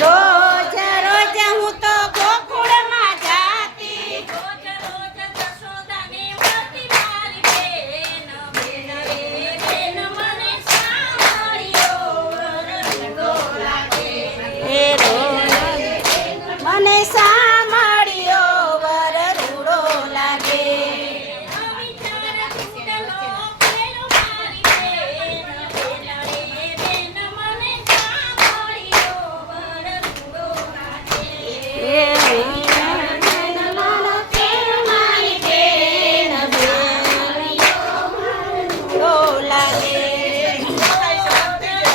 રોજ રોજ હું તો ગોકુળમાં જાતી, રોજ રોજ જશોદાને મળતી મારી બેન. બેન રે બેન મને સાંભળ્યો વરડો લાગે. એ રોજ મને સાંભળ્યો વર રૂડો લાગે. અવિચાર તૂટેલો પેલો મારી બેન. બેન રે બેન મને સાંભળ્યો વરડો લાગે. એ નાનો કેરો મારી બેન, બેન રૂડો લાગે.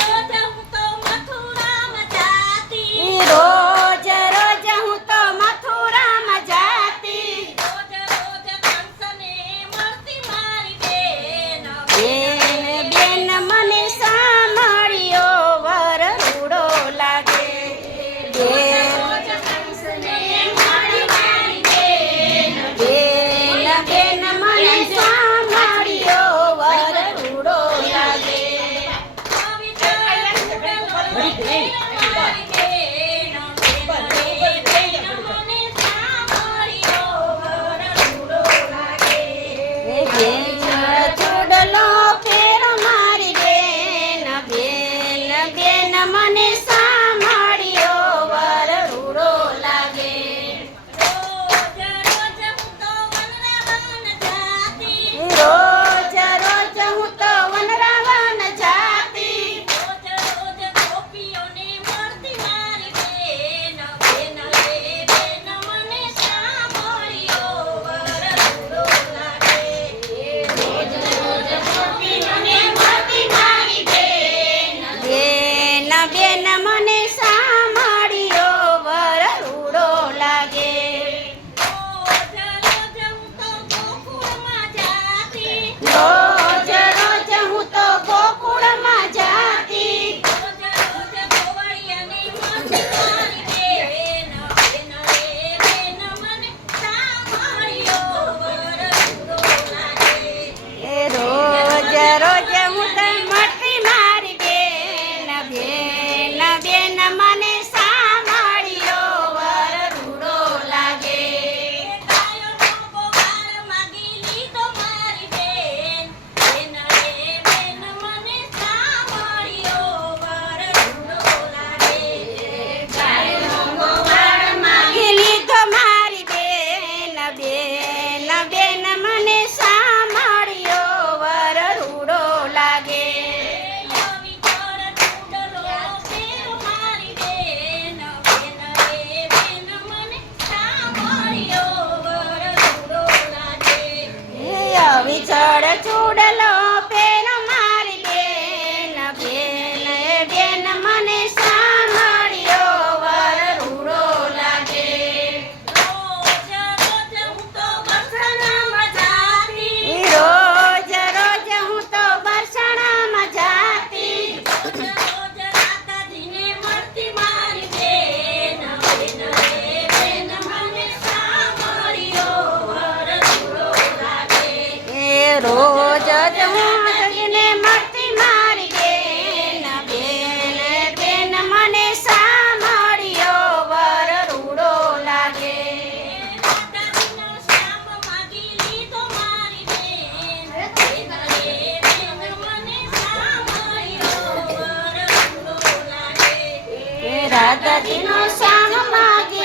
રોજ હું તો મથુરામાં જાતી. રોજ રોજ હું તો મથુરામાં જાતી, રોજ રોજ કંસને મળતી મારી બેન. બેન બેન મને સાંભળ્યો વર રૂડો લાગે. બેન રોજ કંસને મળી મારી બેન. બેન બેન મને સાંભળ્યો વર રૂડો લાગે. અવિચાર તૂટેલો પેલો મારી બેન. બેન રે બેન મને સાંભળ્યો વરડો લાગે. એ બેન ચૂડલો ફેરો મારી બેન, બેન બેન મને સાંભળ્યો વર રૂડો લાગે. રોજ રોજ હું તો વનરાવન જાતી. રોજ રોજ હું તો વનરાવન જાતી, રોજ રોજ ગોપીઓને મળતી મારી બેન. બેન રે બેન મને સાંભળ્યો વરડો લાગે. રોજ રોજ ગોપીઓને મળતી મારી બેન. બેન બેન મને સાંભળ્યો વર રૂડો લાગે. રોજ રોજ હું તો ગોકુળમાં જાતી. રોજ રોજ હું તો ગોકુળમાં જાતી, રોજ રોજ ગોવાળિયાને મળતી મારી બેન. બેન રે બેન મને સાંભળ્યો વરડો લાગે. એ રોજ રોજ હું તો મળતી મારી બેન, બેન બેન મને સાંભળ્યો વર રૂડો લાગે. ગાયોનો ગોવાર માગી લીધો મારી બેન. બેન રે બેન મને સાંભળ્યો વરડો લાગે. ગાયોનો ગોવાર માગી લીધો મારી બેન, બેન બેન મને સાંભળ્યો વર રૂડો લાગે. અવિચાર તૂટેલો પેલો મારી બેન. બેન રે બેન મને સાંભળ્યો વરડો લાગે. એ અવિચળ ચૂડલો પેલો મારી બેન, બેન બેન મને સાંભળ્યો વર રૂડો લાગે. રોજ રોજ હું તો વરસાદમાં જાતી. રોજ રોજ હું તો બરસાણામાં જાતી, રોજ રોજ રાધાજીને મળતી મારી બેન. બેન રે બેન મને સાંભળ્યો વરડો લાગે. એ રોજ જ હું જઈને મળતી મારી બેન, બેન બેન મને સાંભળ્યો વર રૂડો લાગે. રાધાજીનો શાપ માગી લીધો મારી બેન. બેન રે બેન મને સાંભળ્યો વરડો લાગે. એ રાધાજીનો શ્યામ માગી